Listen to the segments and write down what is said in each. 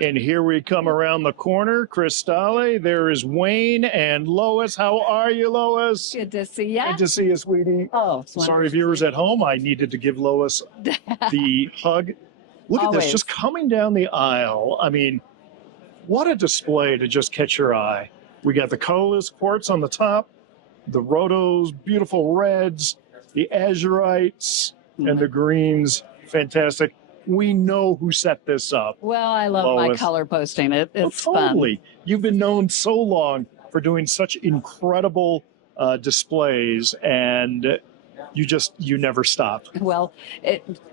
And here we come around the corner, Kristalle. There is Wayne and Lois. How are you, Lois? Good to see you. Good to see you, sweetie. Oh, sorry, viewers at home. I needed to give Lois the hug. Look at this, just coming down the aisle. I mean, what a display to just catch your eye. We got the colorless quartz on the top, the rhodos, beautiful reds, the azurites, and the greens. Fantastic. We know who set this up. Well, I love Lois. my color posting. It's totally. fun. You've been known so long for doing such incredible displays, and you never stop. Well,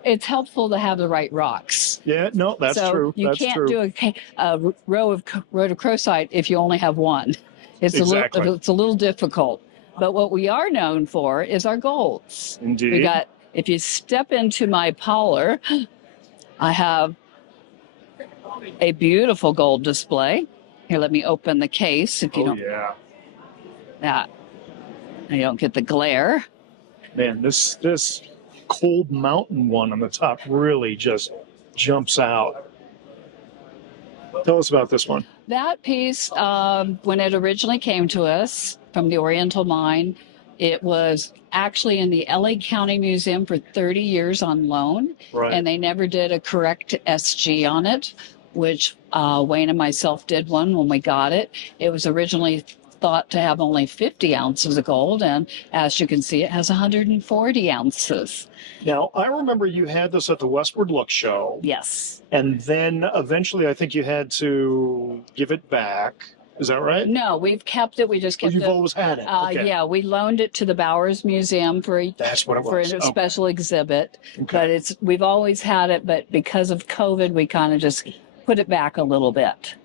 it's helpful to have the right rocks. Yeah, no, that's true. You can't do a row of rhodochrosite if you only have one. It's exactly. it's a little difficult. But what we are known for is our golds. Indeed. We got. If you step into my parlor, I have a beautiful gold display. Here, let me open the case. If you don't, yeah. That you don't get the glare. Man, this Cold Mountain one on the top really just jumps out. Tell us about this one. That piece, when it originally came to us from the Oriental Mine, it was actually in the LA County Museum for 30 years on loan. Right. And they never did a correct SG on it, which Wayne and myself did one when we got it. It was originally thought to have only 50 ounces of gold, and as you can see, it has 140 ounces. Now, I remember you had this at the Westward Look show. Yes. And then eventually I think you had to give it back. Is that right? No, we've kept it. We just kept it. You've always had it. Okay. Yeah, we loaned it to the Bowers Museum for a special exhibit. Okay. But we've always had it, but because of COVID, we kind of just put it back a little bit.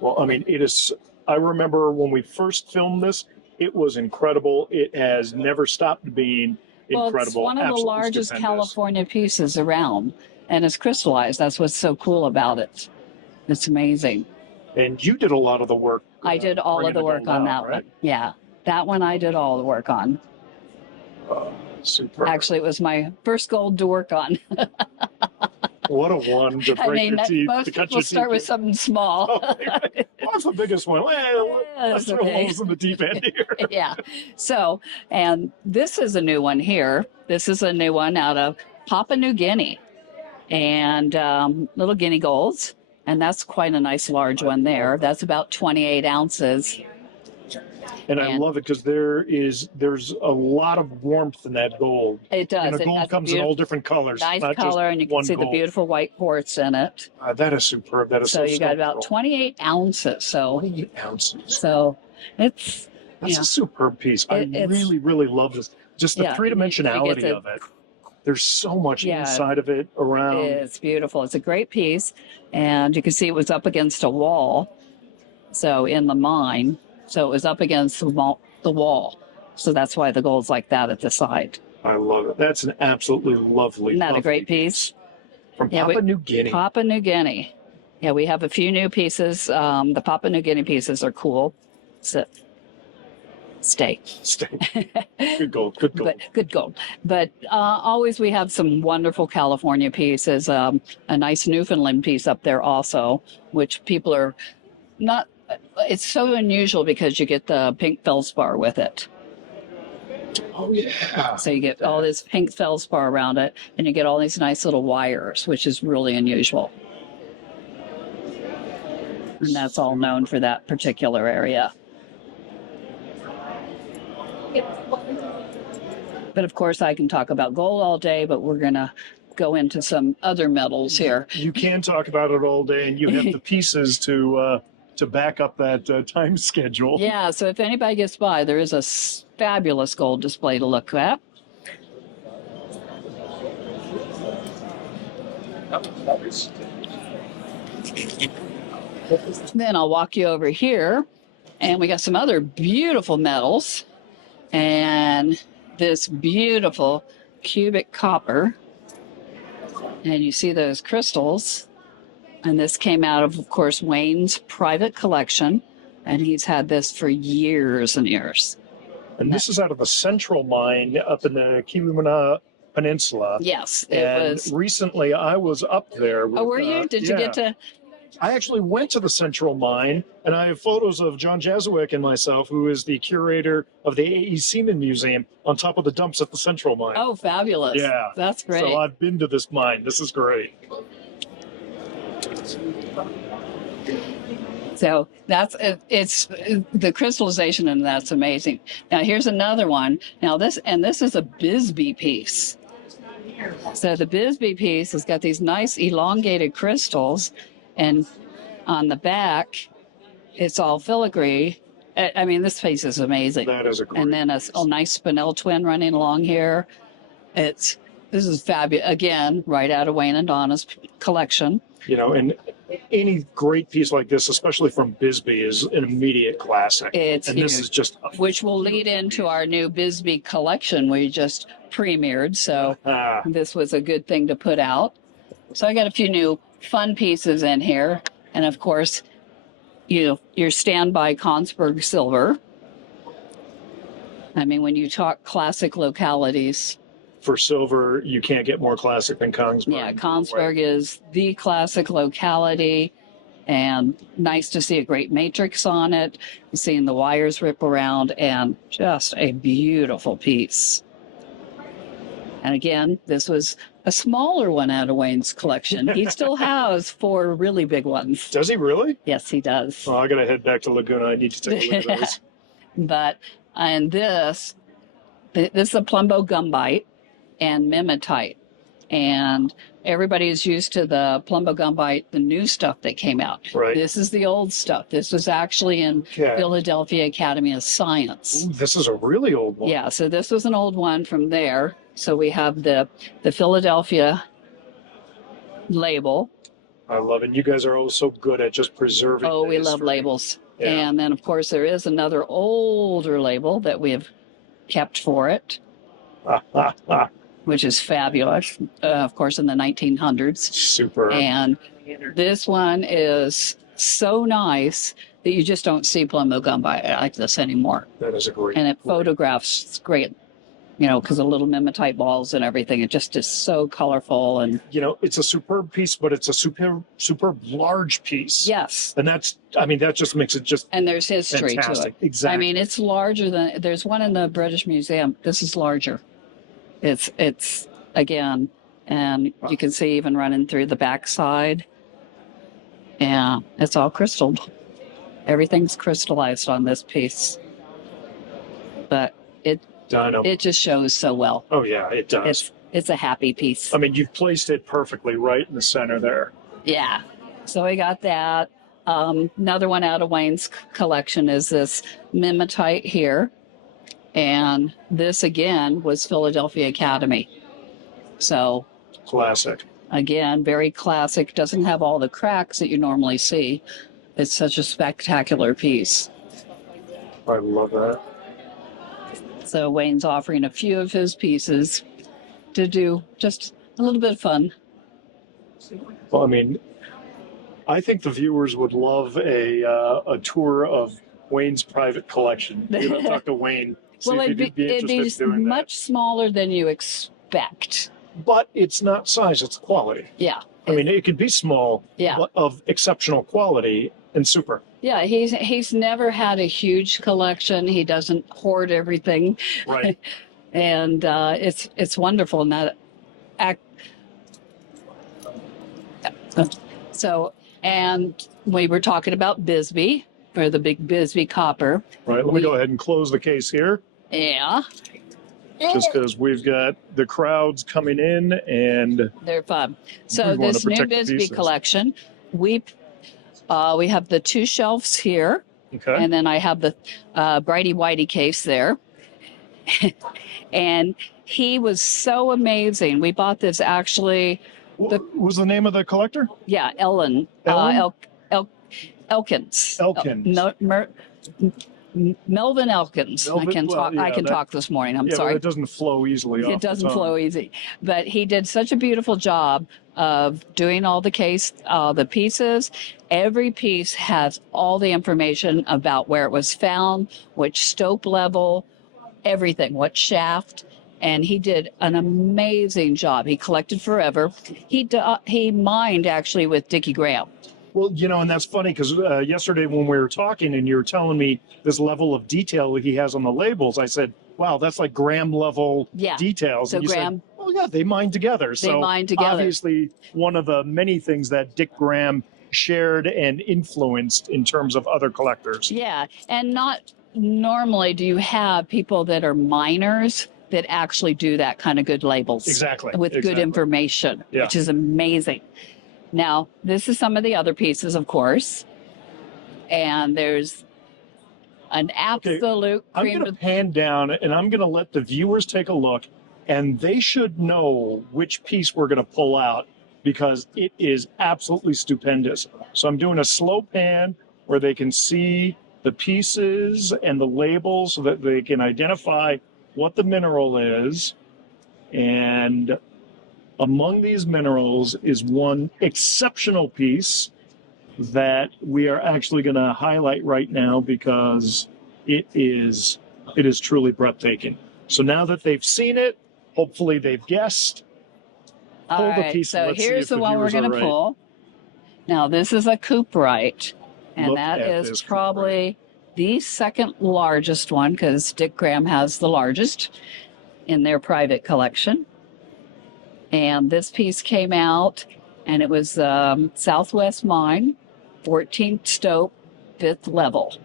Well, I mean, it is. I remember when we first filmed this, it was incredible. It has never stopped being incredible. Well, it's one of the largest California pieces around, and it's crystallized. That's what's so cool about it. It's amazing. And you did a lot of the work. I did all of the work on that one. Yeah, that one I did all the work on. Super. Actually, it was my first gold to work on. What a one to break your teeth. Most people start with something small. What's the biggest one? Well, let's throw Lois in the deep end here. Yeah. So, and this is a new one here. This is a new one out of Papua New Guinea. And little guinea golds. And that's quite a nice large one there. That's about 28 ounces. And I love it because there's a lot of warmth in that gold. It does. And the gold comes in all different colors. Nice color, and you can see the beautiful white quartz in it. That is superb. That is so you got about 28 ounces. So 28 ounces. So that's a superb piece. I really, really love this. Just the three-dimensionality of it. There's so much inside of it around. It's beautiful. It's a great piece. And you can see it was up against a wall. So in the mine. So it was up against the wall. So that's why the gold's like that at the side. I love it. That's an absolutely lovely Isn't that a great piece? From Papua New Guinea. Papua New Guinea. Yeah, we have a few new pieces. The Papua New Guinea pieces are cool. Stay. Good gold. Good gold. Good gold. But always we have some wonderful California pieces. A nice Newfoundland piece up there also, which people are not. It's so unusual because you get the pink feldspar with it. Oh, yeah. So you get all this pink feldspar around it, and you get all these nice little wires, which is really unusual. And that's all known for that particular area. But of course, I can talk about gold all day, but we're going to go into some other metals here. You can talk about it all day, and you have the pieces to back up that time schedule. Yeah, so if anybody gets by, there is a fabulous gold display to look at. Then I'll walk you over here, and we got some other beautiful metals. And this beautiful cubic copper. And you see those crystals. And this came out of course, Wayne's private collection. And he's had this for years and years. And this is out of the central mine up in the Kilumina Peninsula. Yes, it was. Recently I was up there. Were you? Did you get to? I actually went to the Central Mine, and I have photos of John Jazowick and myself, who is the curator of the A.E. Seaman Museum, on top of the dumps at the Central Mine. Oh, fabulous. Yeah. That's great. So I've been to this mine. This is great. So it's the crystallization, and that's amazing. Now here's another one. Now this is a Bisbee piece. So the Bisbee piece has got these nice elongated crystals, and on the back, it's all filigree. I mean, this piece is amazing. That is a great And then a nice spinel twin running along here. This is fabulous. Again, right out of Wayne and Donna's collection. You know, and any great piece like this, especially from Bisbee, is an immediate classic. It's and huge. This is just Which will lead into our new Bisbee collection we just premiered. So this was a good thing to put out. So I got a few new fun pieces in here. And of course, your standby Consberg silver. I mean, when you talk classic localities. For silver, you can't get more classic than Kongsberg. Yeah, Kongsberg is the classic locality, and nice to see a great matrix on it. You're seeing the wires rip around, and just a beautiful piece. And again, this was a smaller one out of Wayne's collection. He still has 4 really big ones. Does he really? Yes, he does. Oh, I got to head back to Laguna. I need to take a look at those. But, and this is a Plumbo gumbite and mimetite, and everybody is used to the Plumbo gumbite, the new stuff that came out. Right. This is the old stuff. This was actually in Philadelphia Academy of Science. Ooh, this is a really old one. Yeah, so this was an old one from there. So we have the Philadelphia label. I love it. You guys are always so good at just preserving. Oh, we the love history. labels. Yeah. And then of course there is another older label that we have kept for it, which is fabulous, of course, in the 1900s. Super. And this one is so nice that you just don't see Plumbo gumbite like this anymore. That is a great. And it photographs great, you know, because of little mimetite balls and everything. It just is so colorful. And, you know, it's a superb piece, but it's a superb large piece. yes. And that's, I mean, that just makes it just And there's history fantastic. to it. Exactly. I mean, it's larger than, there's one in the British Museum. This is larger. It's again, and you can see even running through the backside. Yeah, it's all crystalled. Everything's crystallized on this piece. But it just shows so well. Oh yeah, it does. It's a happy piece. I mean, you've placed it perfectly right in the center there. Yeah. So we got that. Another one out of Wayne's collection is this mimetite here. And this, again, was Philadelphia Academy. So, Classic. again, very classic. Doesn't have all the cracks that you normally see. It's such a spectacular piece. I love that. So Wayne's offering a few of his pieces to do just a little bit of fun. Well, I mean, I think the viewers would love a tour of Wayne's private collection. You know, talk to Wayne. Well, it'd be doing much smaller than you expect. that. But it's not size, it's quality. Yeah. I mean, it could be small, Yeah. but of exceptional quality and super. Yeah, he's never had a huge collection. He doesn't hoard everything. Right. And it's wonderful in that act. So, and we were talking about Bisbee, or the big Bisbee copper. Right. Let me go ahead and close the case here, Yeah, just because we've got the crowds coming in, and they're fun. So We wanna this new protect the Bisbee pieces. collection, we have the 2 shelves here, okay. and then I have the Brighty Whitey case there. And he was so amazing. We bought this actually. What was the name of the collector? Yeah, Ellen. Ellen? Elkins. Elkins. Melvin Elkins. Melvin, I can talk. well, I yeah, can that- talk this morning. I'm Yeah, sorry. but it doesn't flow easily. off It the doesn't tongue. flow easy, but he did such a beautiful job of doing all the the pieces. Every piece has all the information about where it was found, which stope level, everything, what shaft. And he did an amazing job. He collected forever. He mined actually with Dickie Graham, Well, and that's funny because yesterday when we were talking and you were telling me this level of detail that he has on the labels, I said, wow, that's like Graham level details. So and you Graham, said, well, yeah, they mine together. So mine together. obviously one of the many things that Dick Graham shared and influenced in terms of other collectors. Yeah. And not normally do you have people that are miners that actually do that kind of good labels. Exactly. With good information, which is amazing. Now, this is some of the other pieces, of course. And there's an absolute I'm going to pan down and I'm going to let the viewers take a look, and they should know which piece we're going to pull out because it is absolutely stupendous. So I'm doing a slow pan where they can see the pieces and the labels so that they can identify what the mineral is. And among these minerals is one exceptional piece that we are actually going to highlight right now because it is truly breathtaking. So now that they've seen it, hopefully they've guessed. All right, so here's the one we're going to pull. Now, this is a cooperite, and that is probably the second largest one because Dick Graham has the largest in their private collection. And this piece came out, and it was Southwest Mine, 14th Stope, 5th level.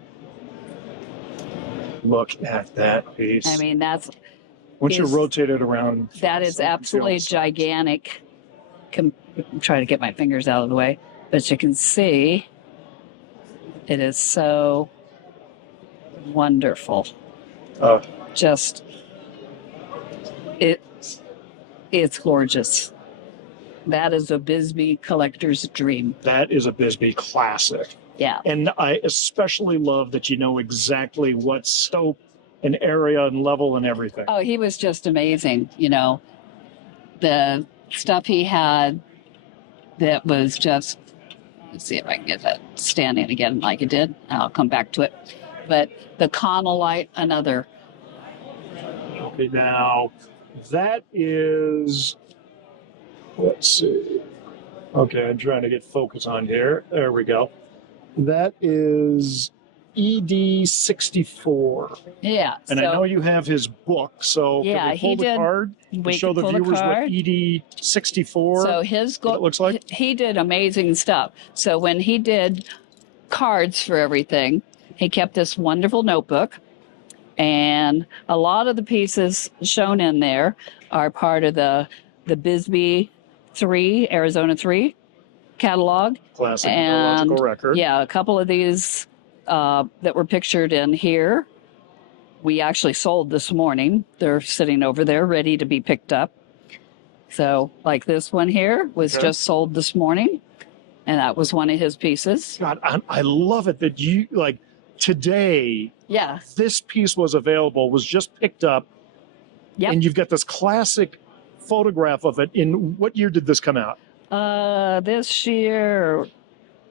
Look at that piece. I mean, once you rotate it around. That is absolutely gigantic. I'm trying to get my fingers out of the way, but you can see it is so wonderful. It's gorgeous. That is a Bisbee collector's dream. That is a Bisbee classic. Yeah. And I especially love that you know exactly what stope and area and level and everything. Oh, he was just amazing. The stuff he had that was just, let's see if I can get that standing again like it did. I'll come back to it. But the conolite, another. Okay, now that is, let's see. Okay, I'm trying to get focus on here. There we go. That is ED64. Yeah. And I know you have his book, so yeah, can we pull the card to show the viewers what ED64 so his what it looks like? He did amazing stuff. So when he did cards for everything, he kept this wonderful notebook. And a lot of the pieces shown in there are part of the Bisbee 3, Arizona 3 catalog. Classic mineralogical record. Yeah, a couple of these that were pictured in here, we actually sold this morning. They're sitting over there ready to be picked up. So like this one here was just sold this morning, and that was one of his pieces. God, I love it that you, like, today, this piece was available, was just picked up, and you've got this classic photograph of it. In what year did this come out? This year,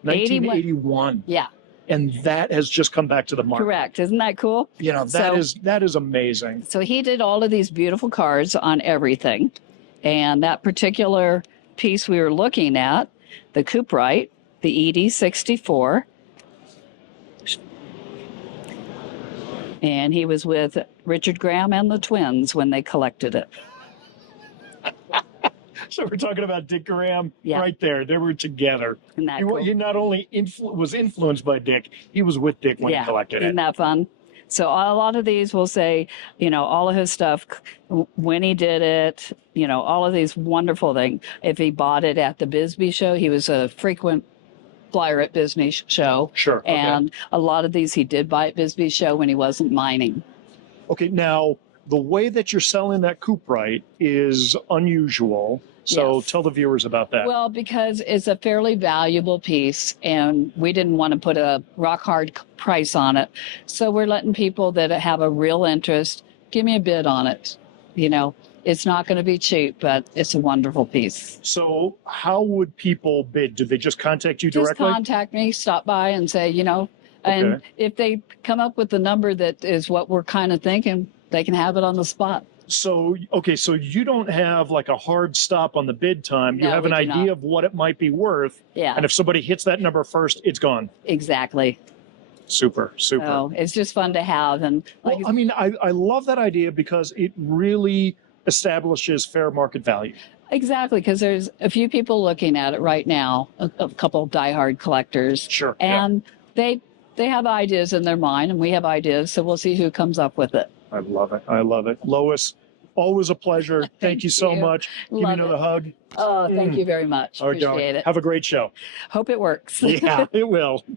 1981. Yeah. And that has just come back to the market. Correct. Isn't that cool? That is amazing. So he did all of these beautiful cards on everything. And that particular piece we were looking at, the Cooperite, the ED64. And he was with Richard Graham and the twins when they collected it. So we're talking about Dick Graham right there. They were together. Isn't that cool? He not only was influenced by Dick, he was with Dick when he collected it. Isn't that fun? So a lot of these will say, all of his stuff, when he did it, all of these wonderful things. If he bought it at the Bisbee show, he was a frequent flyer at Bisbee show. Sure. Okay. And a lot of these he did buy at Bisbee show when he wasn't mining. Okay, now the way that you're selling that Cooperite is unusual. So tell the viewers about that. Well, because it's a fairly valuable piece, and we didn't want to put a rock hard price on it. So we're letting people that have a real interest give me a bid on it. It's not going to be cheap, but it's a wonderful piece. So how would people bid? Do they just contact you directly? Just contact me, stop by and say, and if they come up with the number that is what we're kind of thinking, they can have it on the spot. So, okay, so you don't have like a hard stop on the bid time. You No, have we an do idea not. of what it might be worth. Yeah. And if somebody hits that number first, it's gone. Exactly. Super, super. So it's just fun to have. And like, Well, I mean, I love that idea because it really establishes fair market value. exactly, because there's a few people looking at it right now, a couple of diehard collectors. Sure. Yeah. And they have ideas in their mind, and we have ideas, so we'll see who comes up with it. I love it. I love it. Lois, always a pleasure. Thank you so you. much. Give me Love another it. hug. Oh, thank you very much. All right, Appreciate darling. it. Have a great show. Hope it works. Yeah, it will.